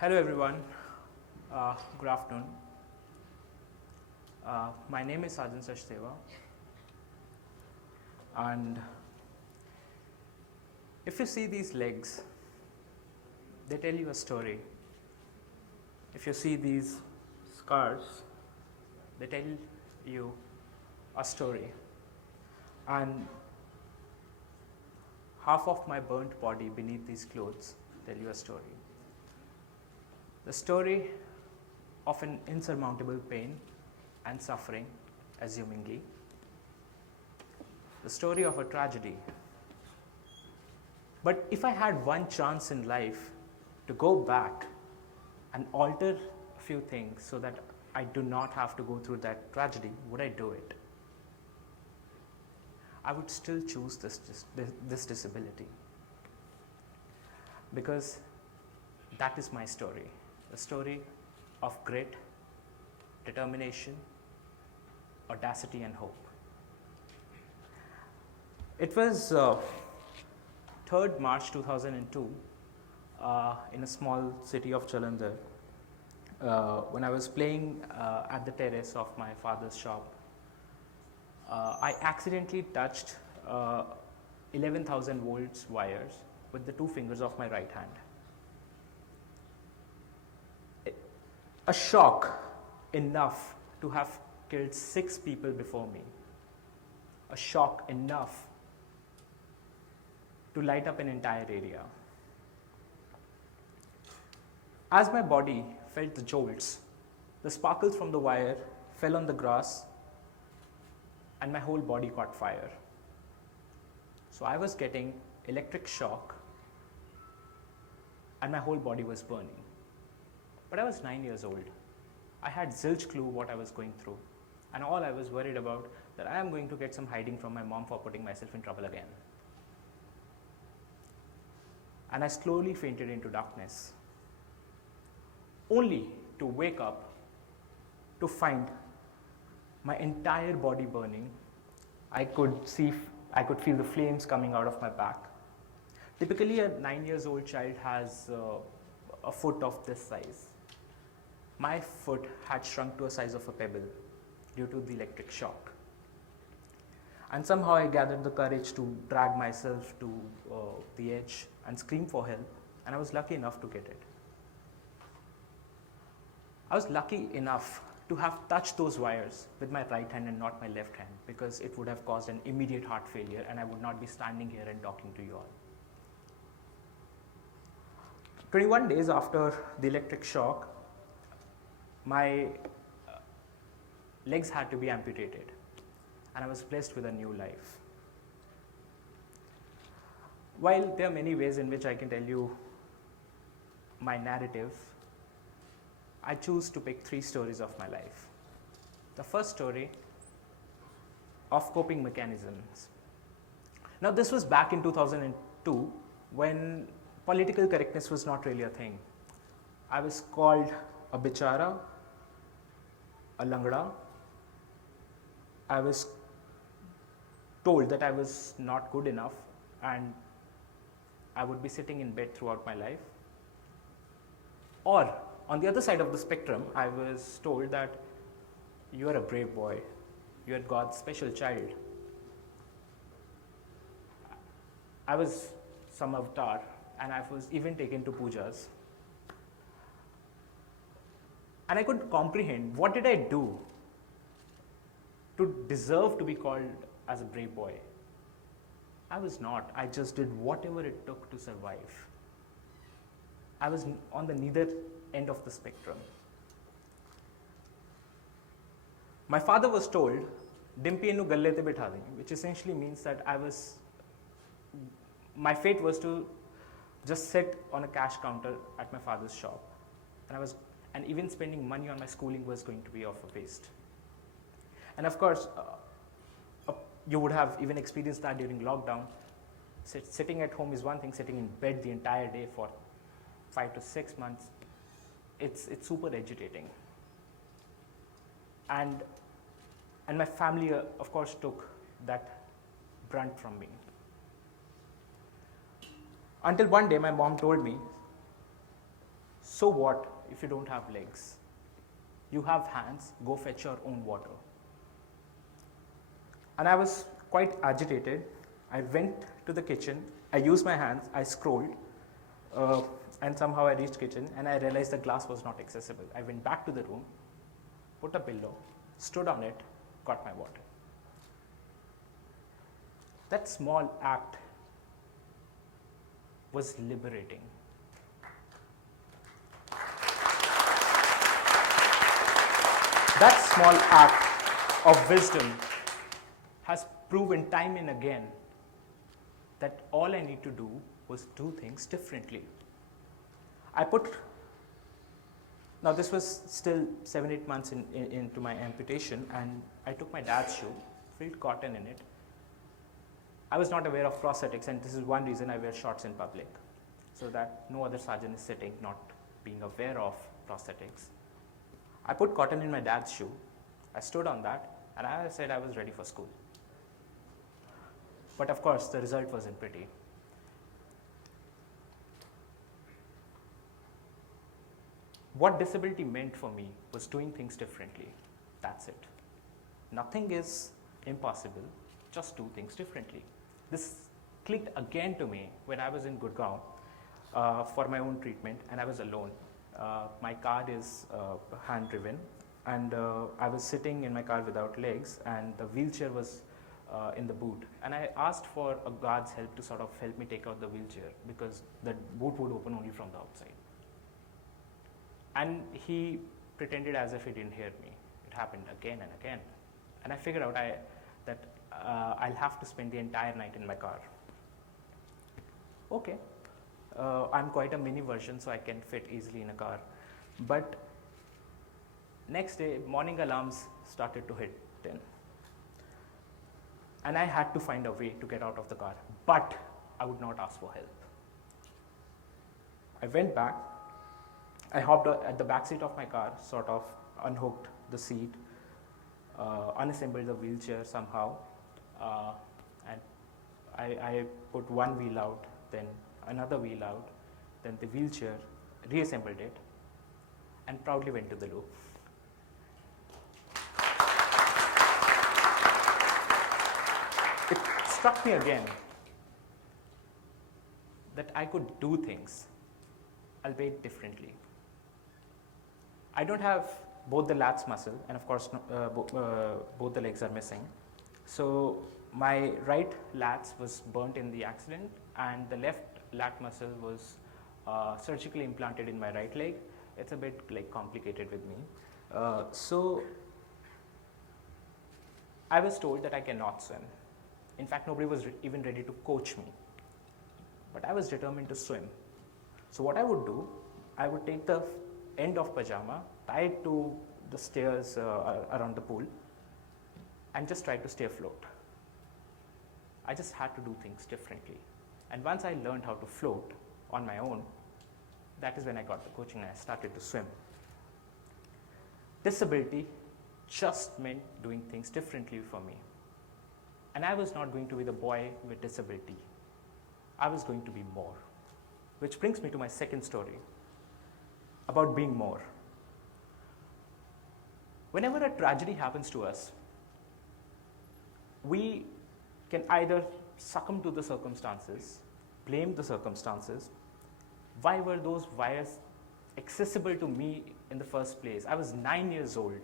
Hello everyone, good afternoon. My name is Sajan Sachdeva, and if you see these legs, they tell you a story. If you see these scars, they tell you a story. And half of my burnt body beneath these clothes tell you a story. The story of an insurmountable pain and suffering, assumingly. The story of a tragedy. But if I had one chance in life to go back and alter a few things so that I do not have to go through that tragedy, would I do it? I would still choose this disability, because that is my story. The story of grit, determination, audacity and hope. It was 3rd March 2002 in a small city of Jalandhar when I was playing at the terrace of my father's shop. I accidentally touched 11,000 volts wires with the 2 fingers of my right hand. A shock enough to have killed 6 people before me. A shock enough to light up an entire area. As my body felt the jolts, the sparkles from the wire fell on the grass and my whole body caught fire. So I was getting electric shock and my whole body was burning. But I was 9 years old. I had zilch clue what I was going through, and all I was worried about that I am going to get some hiding from my mom for putting myself in trouble again. And I slowly fainted into darkness, only to wake up to find my entire body burning. I could feel the flames coming out of my back. Typically, a 9 years old child has a foot of this size. My foot had shrunk to a size of a pebble due to the electric shock. And somehow I gathered the courage to drag myself to the edge and scream for help, and I was lucky enough to get it. I was lucky enough to have touched those wires with my right hand and not my left hand, because it would have caused an immediate heart failure and I would not be standing here and talking to you all. 21 days after the electric shock, my legs had to be amputated, and I was blessed with a new life. While there are many ways in which I can tell you my narrative, I choose to pick 3 stories of my life. The first story of coping mechanisms. Now, this was back in 2002 when political correctness was not really a thing. I was called a bichara, a langda. I was told that I was not good enough and I would be sitting in bed throughout my life. Or on the other side of the spectrum, I was told that you are a brave boy, you are God's special child. I was some avatar, and I was even taken to pujas. And I couldn't comprehend, what did I do to deserve to be called as a brave boy? I was not. I just did whatever it took to survive. I was on the neither end of the spectrum. My father was told, "Dimpi nu galle te bitha de," which essentially means that my fate was to just sit on a cash counter at my father's shop, and even spending money on my schooling was going to be of a waste. And of course, you would have even experienced that during lockdown. Sitting at home is one thing, sitting in bed the entire day for 5 to 6 months, it's super agitating. And my family, of course, took that brunt from me. Until one day my mom told me, So what if you don't have legs? You have hands, go fetch your own water. And I was quite agitated. I went to the kitchen, I used my hands, I scrolled, and somehow I reached kitchen and I realized the glass was not accessible. I went back to the room, put a pillow, stood on it, got my water. That small act was liberating. That small act of wisdom has proven time and again that all I need to do was do things differently. Now this was still 7-8 months into my amputation, and I took my dad's shoe, filled cotton in it. I was not aware of prosthetics, and this is one reason I wear shorts in public, so that no other sergeant is sitting not being aware of prosthetics. I put cotton in my dad's shoe, I stood on that, and I said I was ready for school. But of course, the result wasn't pretty. What disability meant for me was doing things differently. That's it. Nothing is impossible, just do things differently. This clicked again to me when I was in Gurgaon for my own treatment, and I was alone. My car is hand-driven, and I was sitting in my car without legs, and the wheelchair was in the boot. And I asked for a guard's help to sort of help me take out the wheelchair, because the boot would open only from the outside. And he pretended as if he didn't hear me. It happened again and again. And I figured out that I'll have to spend the entire night in my car. Okay, I'm quite a mini version, so I can fit easily in a car. But next day, morning alarms started to hit 10. And I had to find a way to get out of the car, but I would not ask for help. I went back, I hopped at the back seat of my car, sort of unhooked the seat, unassembled the wheelchair somehow, and I put one wheel out, then another wheel out, then the wheelchair, reassembled it, and proudly went to the loo. It struck me again that I could do things, albeit differently. I don't have both the lats muscle, and of course both the legs are missing. So my right lats was burnt in the accident, and the left lat muscle was surgically implanted in my right leg. It's a bit complicated with me. So I was told that I cannot swim. In fact, nobody was even ready to coach me. But I was determined to swim. So what I would do, I would take the end of pajama, tie it to the stairs around the pool, and just try to stay afloat. I just had to do things differently. And once I learned how to float on my own, that is when I got the coaching and I started to swim. Disability just meant doing things differently for me. And I was not going to be the boy with disability. I was going to be more. Which brings me to my second story about being more. Whenever a tragedy happens to us, we can either succumb to the circumstances, blame the circumstances. Why were those wires accessible to me in the first place? I was 9 years old.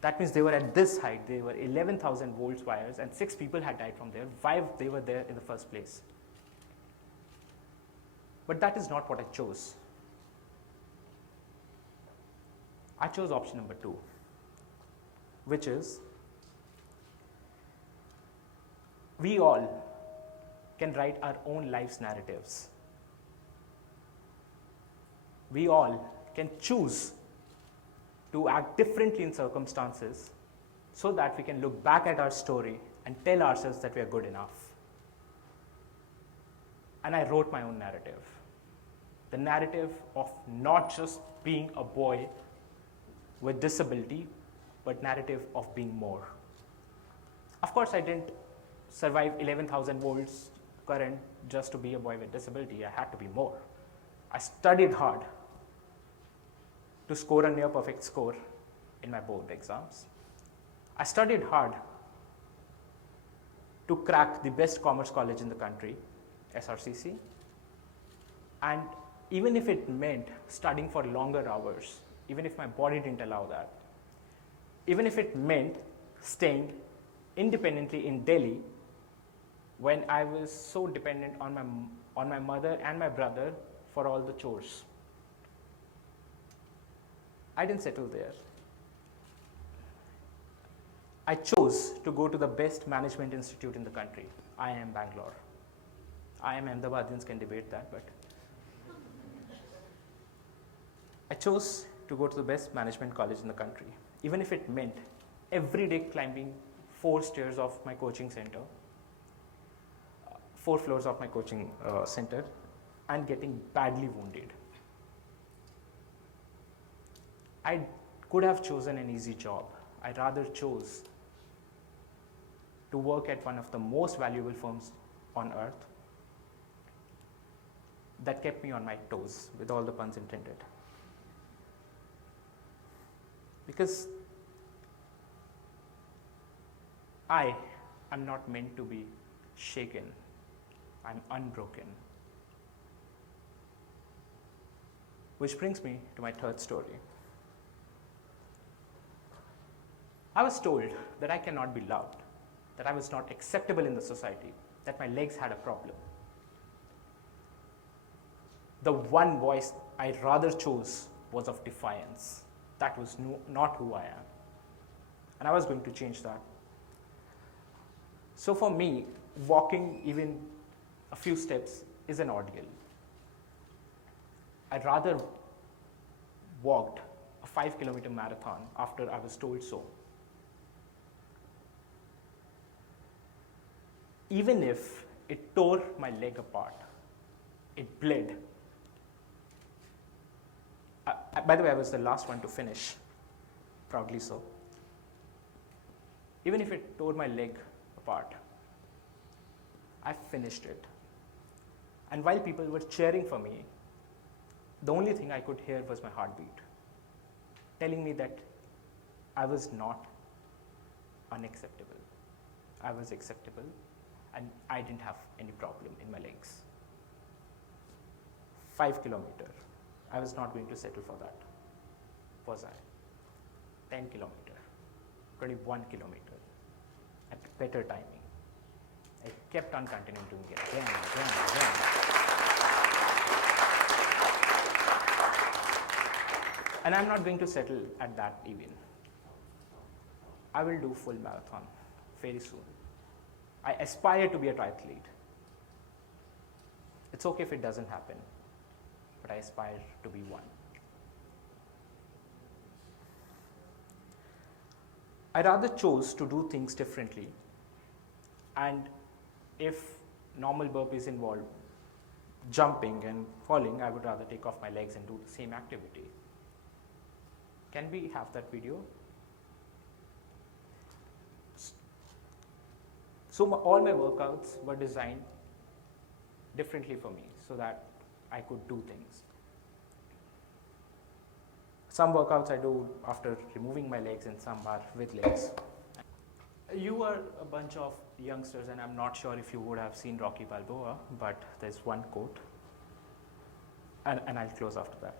That means they were at this height. They were 11,000 volts wires, and 6 people had died from there. Why they were there in the first place? But that is not what I chose. I chose option number 2, which is we all can write our own life's narratives. We all can choose to act differently in circumstances so that we can look back at our story and tell ourselves that we are good enough. And I wrote my own narrative. The narrative of not just being a boy with disability, but narrative of being more. Of course, I didn't survive 11,000 volts current just to be a boy with disability. I had to be more. I studied hard. to score a near perfect score in my board exams. I studied hard to crack the best commerce college in the country, SRCC, and even if it meant studying for longer hours, even if my body didn't allow that, even if it meant staying independently in Delhi when I was so dependent on my mother and my brother for all the chores. I didn't settle there. I chose to go to the best management institute in the country, IIM Bangalore. IIM Ahmedabadians can debate that, but I chose to go to the best management college in the country, even if it meant every day climbing 4 stairs of my coaching center, 4 floors of my coaching center, and getting badly wounded. I could have chosen an easy job. I rather chose to work at one of the most valuable firms on earth that kept me on my toes, with all the puns intended. Because I am not meant to be shaken. I'm unbroken. Which brings me to my third story. I was told that I cannot be loved, that I was not acceptable in the society, that my legs had a problem. The one voice I rather chose was of defiance. That was not who I am. And I was going to change that. So for me, walking even a few steps is an ordeal. I rather walked a 5-kilometer marathon after I was told so. Even if it tore my leg apart, it bled. By the way, I was the last one to finish, proudly so. Even if it tore my leg apart, I finished it. And while people were cheering for me, the only thing I could hear was my heartbeat, telling me that I was not unacceptable. I was acceptable, and I didn't have any problem in my legs. 5 kilometers. I was not going to settle for that, was I? 10 kilometers, 21 kilometers, at better timing. I kept on continuing doing it again and again and again. And I'm not going to settle at that even. I will do full marathon very soon. I aspire to be a triathlete. It's okay if it doesn't happen, but I aspire to be one. I rather chose to do things differently, and if normal burpees involve jumping and falling, I would rather take off my legs and do the same activity. Can we have that video? So all my workouts were designed differently for me so that I could do things. Some workouts I do after removing my legs and some are with legs. You are a bunch of youngsters, and I'm not sure if you would have seen Rocky Balboa, but there's one quote, and I'll close after that.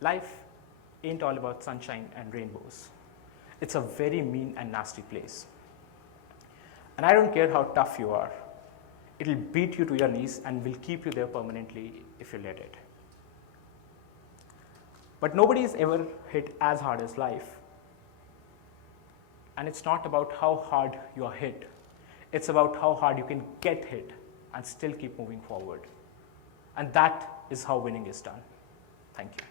Life ain't all about sunshine and rainbows. It's a very mean and nasty place. And I don't care how tough you are. It'll beat you to your knees and will keep you there permanently if you let it. But nobody is ever hit as hard as life. And it's not about how hard you are hit. It's about how hard you can get hit and still keep moving forward. And that is how winning is done. Thank you.